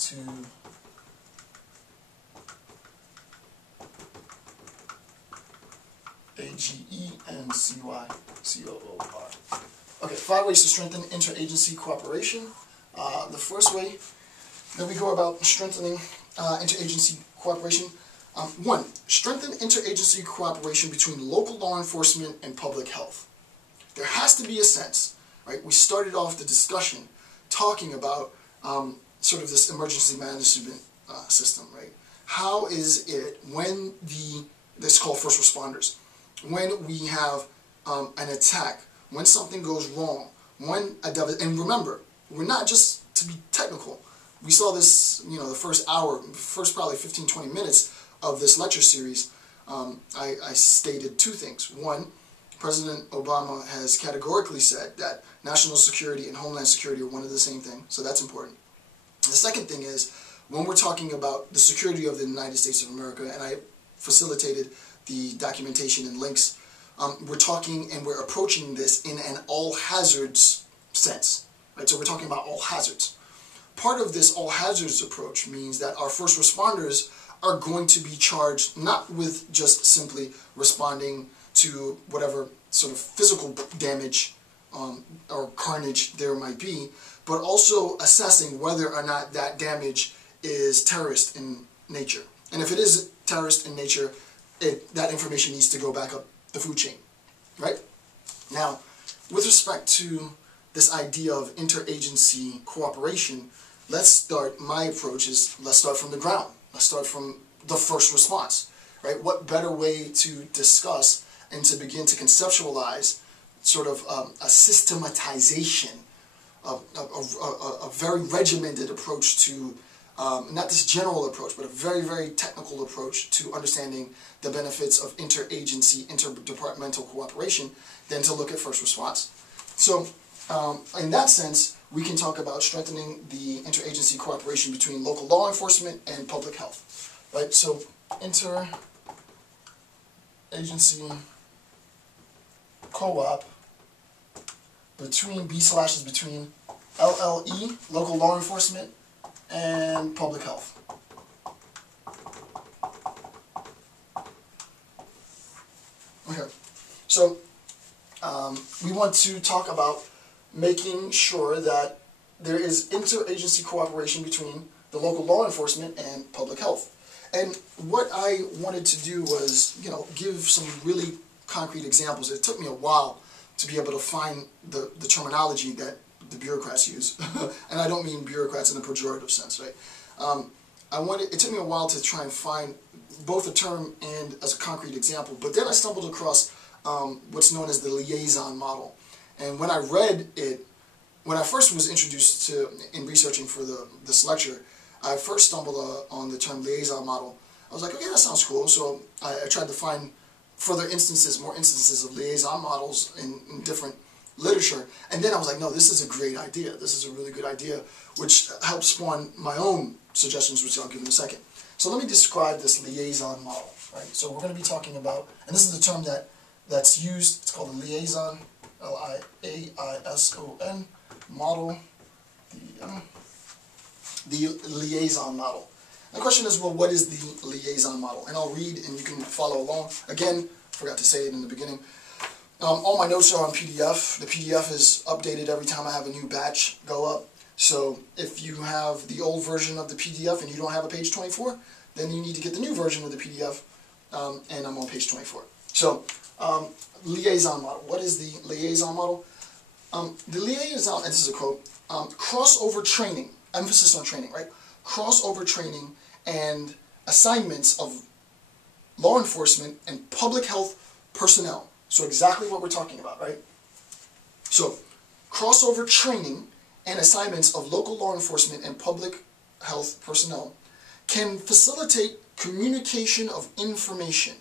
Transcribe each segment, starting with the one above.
to AGENCYCOOR. Okay, 5 ways to strengthen interagency cooperation. The first way that we go about strengthening interagency cooperation. 1. Strengthen interagency cooperation between local law enforcement and public health. There has to be a sense, right? We started off the discussion talking about sort of this emergency management system, right? How is it when this is called first responders, when we have an attack, when something goes wrong, and remember, we're not just to be technical. We saw this, the first hour, first probably 15-20 minutes of this lecture series. I stated 2 things. 1, President Obama has categorically said that national security and homeland security are one and the same thing, so that's important. The second thing is, when we're talking about the security of the United States of America, and I facilitated the documentation and links, we're talking and we're approaching this in an all hazards sense, right? So we're talking about all hazards. Part of this all hazards approach means that our first responders are going to be charged not with just simply responding to whatever sort of physical damage or carnage there might be, but also assessing whether or not that damage is terrorist in nature. And if it is terrorist in nature, that information needs to go back up the food chain, right? Now, with respect to this idea of interagency cooperation, my approach is, let's start from the ground. Let's start from the first response, right? What better way to discuss and to begin to conceptualize sort of a systematization, a very regimented approach to, not this general approach, but a very, very technical approach to understanding the benefits of interagency, interdepartmental cooperation, than to look at first response. So, in that sense, we can talk about strengthening the interagency cooperation between local law enforcement and public health, right? So, interagency co-op between between LLE, local law enforcement, and public health. Okay, so we want to talk about making sure that there is interagency cooperation between the local law enforcement and public health. And what I wanted to do was, give some really concrete examples. It took me a while to be able to find the terminology that the bureaucrats use. And I don't mean bureaucrats in a pejorative sense, right? It took me a while to try and find both a term and as a concrete example, but then I stumbled across what's known as the Liaison Model. And when I read it, when I first was introduced to, in researching for this lecture, I first stumbled on the term Liaison Model. I was like, okay, that sounds cool. So I tried to find more instances of liaison models in different literature. And then I was like, no, this is a great idea. This is a really good idea, which helped spawn my own suggestions, which I'll give in a second. So let me describe this liaison model, right? So we're going to be talking about, and this is the term that's used, it's called a liaison, L-I-A-I-S-O-N, model, the liaison model. The question is, well, what is the liaison model? And I'll read and you can follow along. Again, forgot to say it in the beginning. All my notes are on PDF. The PDF is updated every time I have a new batch go up. So if you have the old version of the PDF and you don't have a page 24, then you need to get the new version of the PDF, and I'm on page 24. So, liaison model. What is the liaison model? The liaison, and this is a quote, crossover training, emphasis on training, right? Crossover training and assignments of law enforcement and public health personnel. So exactly what we're talking about, right? So, crossover training and assignments of local law enforcement and public health personnel can facilitate communication of information.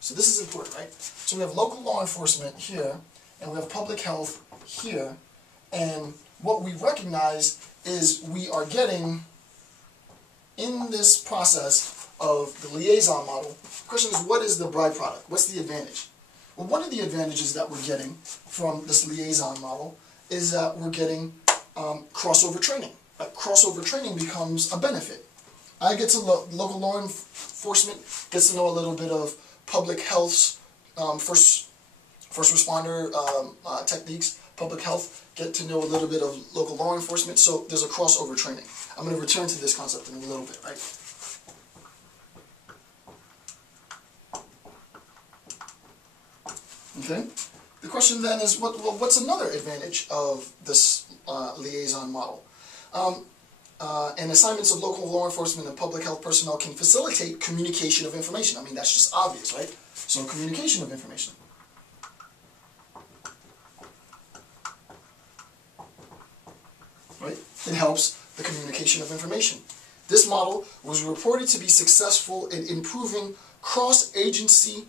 So this is important, right? So we have local law enforcement here, and we have public health here, and what we recognize is we are getting, in this process of the liaison model, the question is, what is the byproduct? What's the advantage? Well, one of the advantages that we're getting from this liaison model is that we're getting crossover training, crossover training becomes a benefit. I get to local law enforcement gets to know a little bit of public health's first responder techniques, public health, get to know a little bit of local law enforcement, so there's a crossover training. I'm going to return to this concept in a little bit, right? Okay. The question then is, what's another advantage of this liaison model? And assignments of local law enforcement and public health personnel can facilitate communication of information. I mean, that's just obvious, right? So communication of information. Right? It helps the communication of information. This model was reported to be successful in improving cross-agency,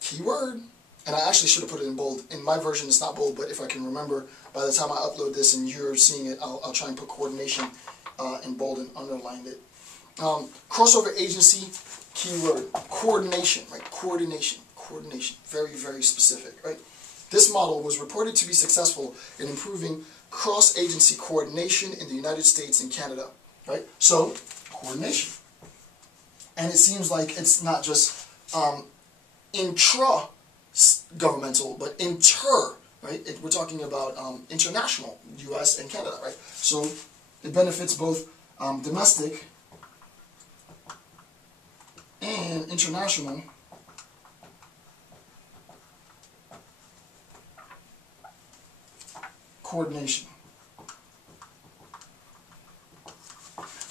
keyword, and I actually should have put it in bold. In my version it's not bold, but if I can remember by the time I upload this and you're seeing it, I'll try and put coordination in bold and underline it. Crossover agency, keyword, coordination, right? Coordination, very, very specific, right? This model was reported to be successful in improving cross-agency coordination in the United States and Canada, right? So, coordination. And it seems like it's not just intra-governmental, but inter, right? We're talking about international, U.S. and Canada, right? So, it benefits both domestic and international coordination.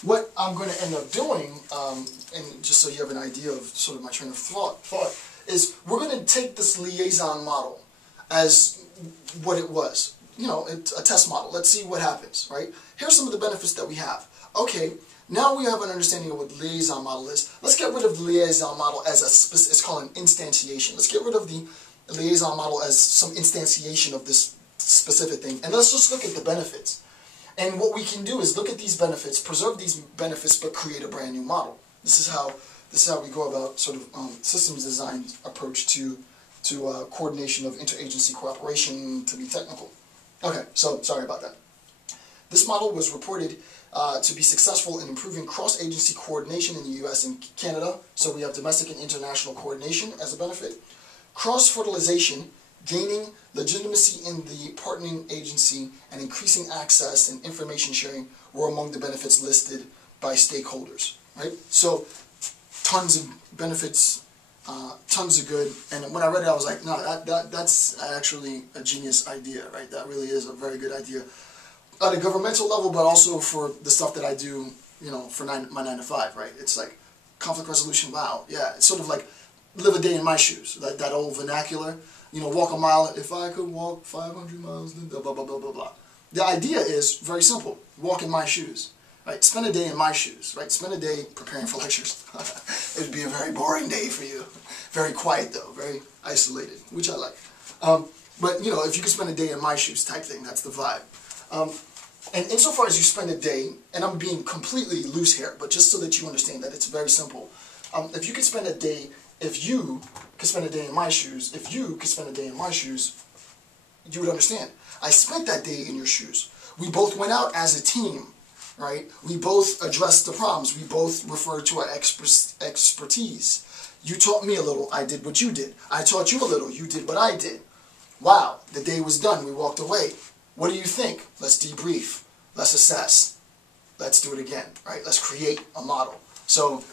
What I'm going to end up doing, and just so you have an idea of sort of my train of thought is we're going to take this liaison model as what it was. You know, it's a test model. Let's see what happens, right? Here's some of the benefits that we have. Okay, now we have an understanding of what the liaison model is. Let's get rid of the liaison model as it's called an instantiation. Let's get rid of the liaison model as some instantiation of this specific thing, and let's just look at the benefits. And what we can do is look at these benefits, preserve these benefits, but create a brand new model. This is how we go about sort of systems design approach to coordination of interagency cooperation, to be technical. Okay, so sorry about that. This model was reported to be successful in improving cross-agency coordination in the U.S. and Canada. So we have domestic and international coordination as a benefit. Cross-fertilization, gaining legitimacy in the partnering agency, and increasing access and information sharing were among the benefits listed by stakeholders. Right? So tons of benefits, tons of good. And when I read it, I was like, no, that's actually a genius idea, right? That really is a very good idea at a governmental level, but also for the stuff that I do, you know, for my 9 to 5, right? It's like conflict resolution. Wow, yeah. It's sort of like live a day in my shoes. That old vernacular. You know, walk a mile. If I could walk 500 miles, blah blah blah blah blah blah. The idea is very simple. Walk in my shoes. Right? Spend a day in my shoes. Right? Spend a day preparing for lectures. It'd be a very boring day for you. Very quiet though. Very isolated, which I like. But you know, if you could spend a day in my shoes, type thing. That's the vibe. And insofar as you spend a day, and I'm being completely loose here, but just so that you understand that it's very simple. If you could spend a day, if you could spend a day in my shoes, if you could spend a day in my shoes, you would understand. I spent that day in your shoes. We both went out as a team, right? We both addressed the problems. We both referred to our expertise. You taught me a little, I did what you did. I taught you a little, you did what I did. Wow, the day was done, we walked away. What do you think? Let's debrief. Let's assess. Let's do it again, right? Let's create a model. So,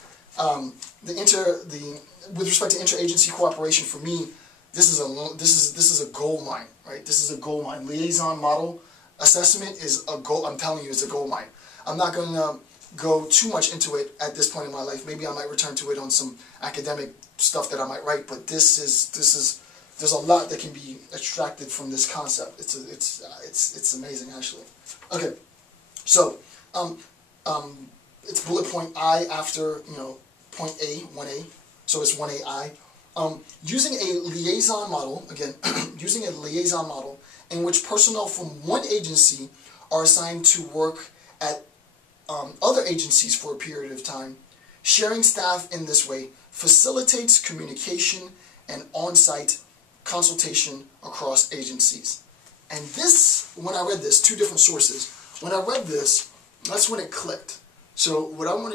with respect to interagency cooperation, for me, this is a gold mine, right? This is a gold mine. Liaison model assessment is a gold. I'm telling you, it's a gold mine. I'm not going to go too much into it at this point in my life. Maybe I might return to it on some academic stuff that I might write. But there's a lot that can be extracted from this concept. It's amazing, actually. Okay, so it's bullet point I after, you know, point A, 1A. So it's 1AI. Using a liaison model, again, using a liaison model in which personnel from one agency are assigned to work at other agencies for a period of time, sharing staff in this way facilitates communication and on-site consultation across agencies. And this, when I read this, two different sources, when I read this, that's when it clicked. So what I want